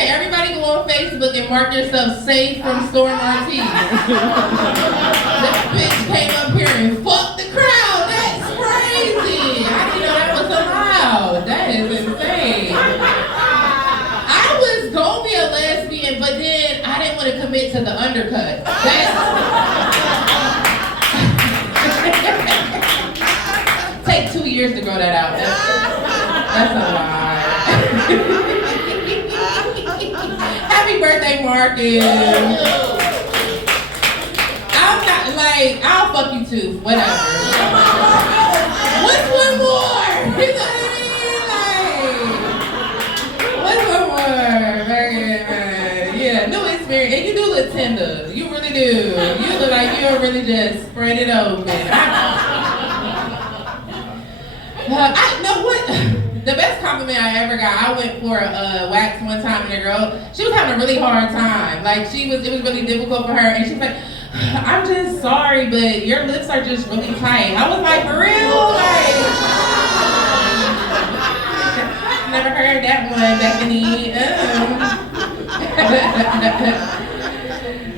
Okay, everybody go on Facebook and mark yourself safe from Storm Ortiz. This bitch came up here and fucked the crowd. That's crazy. I didn't know that was allowed. That is insane. I was gonna be a lesbian, but then I didn't want to commit to the undercut. Take 2 years to grow that out. That's a lie. Happy birthday, Marcus. I'm not like, I'll fuck you too, whatever. What's one more? You know what I mean? Like, what's one more? Yeah, new experience. And you do look tender. You really do. You look like you don't really just spread it open. I know what? The best compliment I ever got, I went for a wax one time and a girl, she was having a really hard time. Like it was really difficult for her and she was like, I'm just sorry, but your lips are just really tight. I was like, for real? Like, never heard that one, Bethany.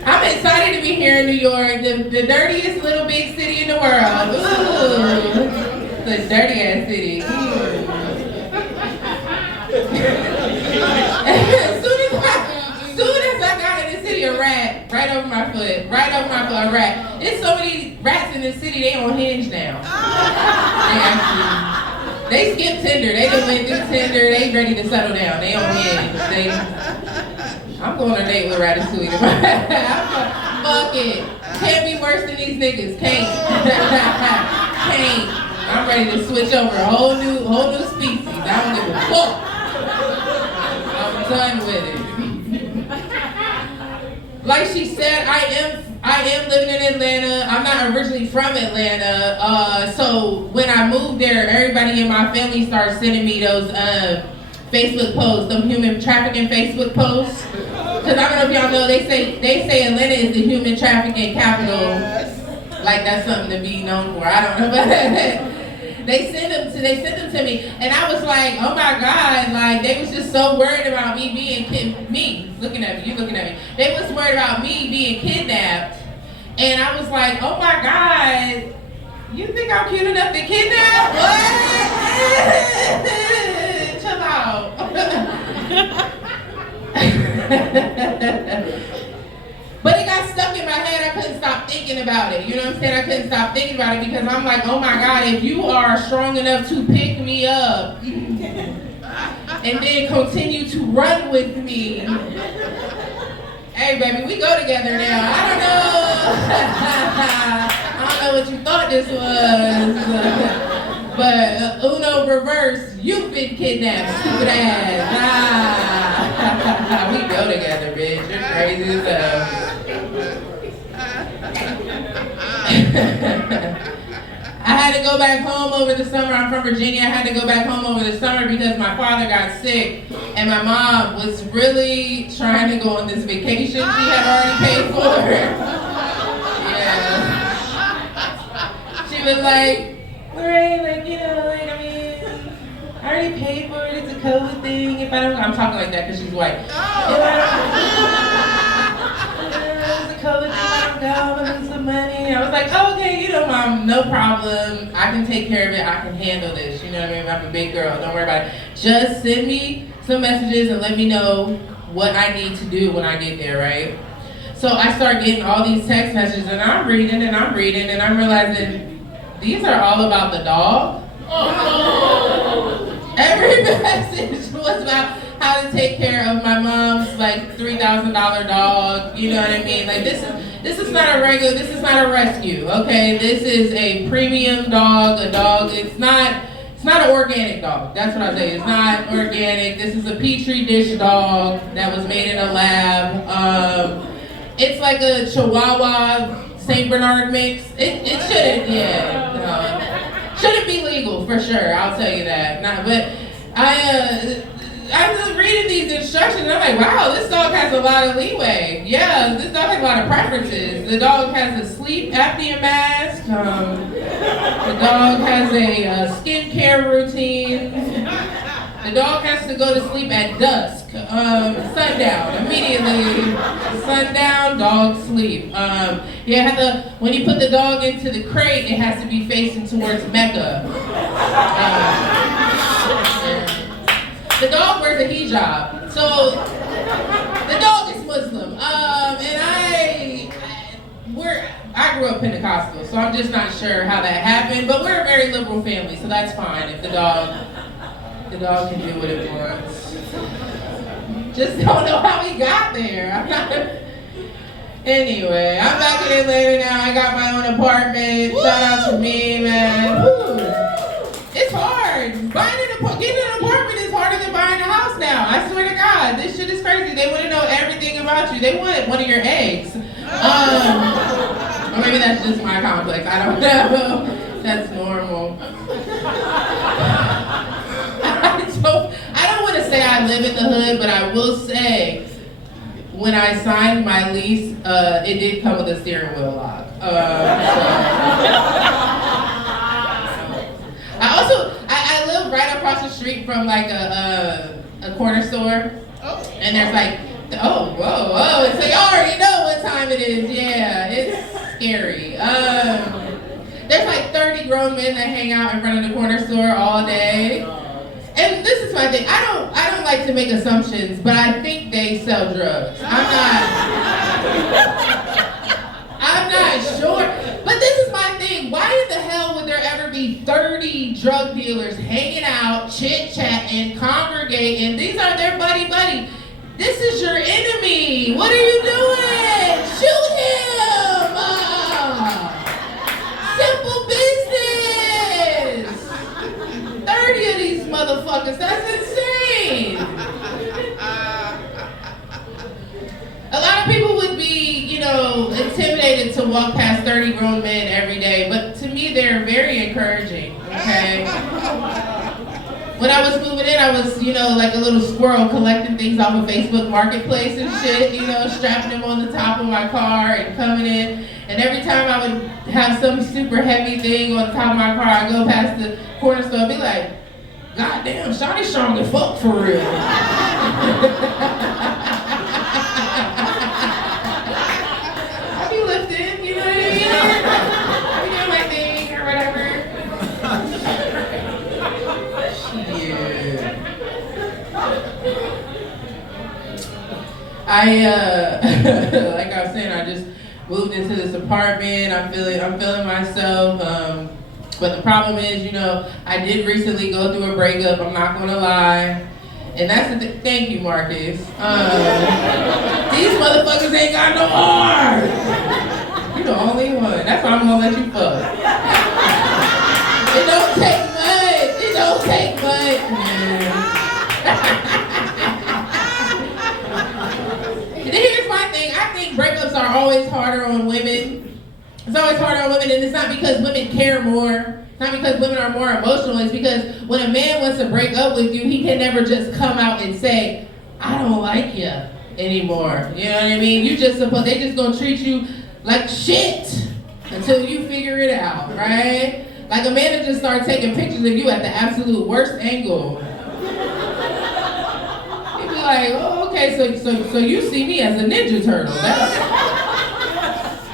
I'm excited to be here in New York, the dirtiest little big city in the world. Ooh, the dirty ass city. Soon as I got in the city, a rat right over my foot, a rat. There's so many rats in this city, they on Hinge now. They skipped Tinder, they done went through Tinder, they ready to settle down, they on Hinge. I'm going on a date with Ratatouille. Fuck it, can't be worse than these niggas, can't. I'm ready to switch over a whole new species, I don't give a fuck. I'm done with it. Like she said, I am living in Atlanta. I'm not originally from Atlanta. So when I moved there, everybody in my family started sending me those Facebook posts, them human trafficking Facebook posts. Cause I don't know if y'all know, they say Atlanta is the human trafficking capital. Like that's something to be known for. I don't know, but they sent them to me, and I was like, oh my God, like they was just so worried about me being looking at me. They was worried about me being kidnapped, and I was like, oh my God, you think I'm cute enough to kidnap? What? Chill out. But it got stuck in my head. I couldn't stop thinking about it. You know what I'm saying? I couldn't stop thinking about it because I'm like, oh my God, if you are strong enough to pick me up and then continue to run with me. Hey baby, we go together now. I don't know what you thought this was. But Uno reverse, you've been kidnapped, stupid ass. We go together, bitch. You're crazy as hell. I had to go back home over the summer. I'm from Virginia. I had to go back home over the summer because my father got sick and my mom was really trying to go on this vacation she had already paid for. Yeah. She was like, right, like, you know, like, I mean, I already paid for it, it's a COVID thing. If I don't, I'm talking like that because she's white. If I don't, it's a COVID thing, I don't go, I'm gonna lose some money. I was like, oh, okay, you know, Mom, no problem. I can take care of it, I can handle this. You know what I mean? I'm a big girl, don't worry about it. Just send me some messages and let me know what I need to do when I get there, right? So I start getting all these text messages and I'm reading and I'm realizing, these are all about the dog. Every message was about how to take care of my mom's like $3,000 dog. You know what I mean? Like this is not a regular. This is not a rescue. Okay, this is a premium dog. A dog. It's not an organic dog. That's what I say. It's not organic. This is a petri dish dog that was made in a lab. It's like a Chihuahua Saint Bernard mix. It shouldn't, shouldn't be legal for sure. I'll tell you that. But I was reading these instructions. And I'm like, wow, this dog has a lot of leeway. Yeah, this dog has a lot of preferences. The dog has a sleep apnea mask. The dog has a skincare routine. The dog has to go to sleep at dusk. Sundown, immediately. Sundown, dog sleep. When you put the dog into the crate, it has to be facing towards Mecca. The dog wears a hijab, so the dog is Muslim. I grew up Pentecostal, so I'm just not sure how that happened, but we're a very liberal family, so that's fine if the dog can do what it wants. Just don't know how we got there. Anyway, I'm back in Atlanta now. I got my own apartment. Shout out to me, man. Woo. It's hard. Getting an apartment is harder than buying a house now. I swear to God, this shit is crazy. They want to know everything about you. They want one of your eggs. Or maybe that's just my complex. I don't know. That's normal. I don't want to say I live in the hood, but I will say, when I signed my lease, it did come with a steering wheel lock. I live right across the street from like a corner store, and there's like, whoa, so you already know what time it is. Yeah, it's scary. There's like 30 grown men that hang out in front of the corner store all day. And this is my thing. I don't like to make assumptions, but I think they sell drugs. I'm not sure. But this is my thing. Why in the hell would there ever be 30 drug dealers hanging out, chit-chatting, congregating? These are their buddy. This is your enemy. What are you doing? Shoot him! Simple business. 30 of these motherfuckers. That's insane. A lot of people would be, intimidated to walk past 30 grown men every day, but to me, they're very encouraging, okay? When I was moving in, I was, like a little squirrel collecting things off of Facebook Marketplace and shit, strapping them on the top of my car and coming in. And every time I would have some super heavy thing on the top of my car, I'd go past the corner store and be like, God damn, Shawty strong as fuck for real. I be lifting, you know what I mean? I be doing my thing or whatever. Like I was saying, I just moved into this apartment. I'm feeling myself. But the problem is, I did recently go through a breakup. I'm not gonna lie. And that's the thank you, Marcus. These motherfuckers ain't got no heart. You're the only one. That's why I'm gonna let you fuck. It don't take much, man. And here's my thing. I think breakups are always harder on women. It's always harder on women, and it's not because women care more. It's not because women are more emotional. It's because when a man wants to break up with you, he can never just come out and say, I don't like you anymore. You know what I mean? They just gonna treat you like shit until you figure it out, right? Like a man will just start taking pictures of you at the absolute worst angle. He'd be like, oh, okay, so you see me as a Ninja Turtle.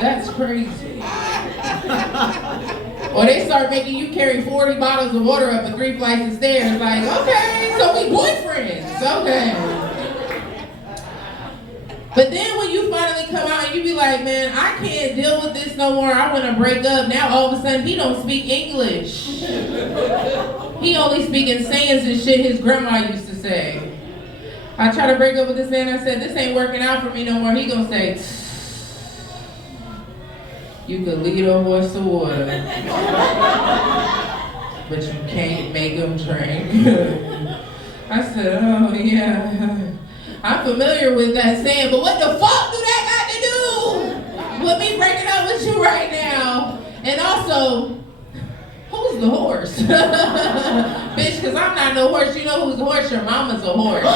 That's crazy. Or they start making you carry 40 bottles of water up 3 flights of stairs. Like, okay, so we boyfriends. Okay. But then when you finally come out and you be like, man, I can't deal with this no more. I want to break up. Now all of a sudden he don't speak English. He only speaking sayings and shit his grandma used to say. I try to break up with this man. I said, this ain't working out for me no more. He gonna say, you could lead a horse to water, but you can't make him drink. I said, oh yeah, I'm familiar with that saying, but what the fuck do that got to do with me breaking up with you right now? And also, who's the horse? Bitch, because I'm not no horse. You know who's the horse? Your mama's a horse.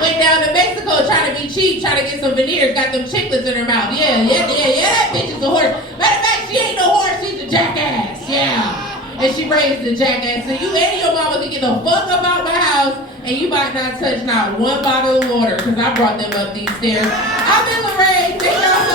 Went down to Mexico trying to be cheap, trying to get some veneers, got them chiclets in her mouth. Yeah, that bitch is a horse. Matter of fact, she ain't no horse, she's a jackass. Yeah. And she raised a jackass, so you and your mama can get the fuck up out my house, and you might not touch not one bottle of water, because I brought them up these stairs. I've been Latré. Thank y'all so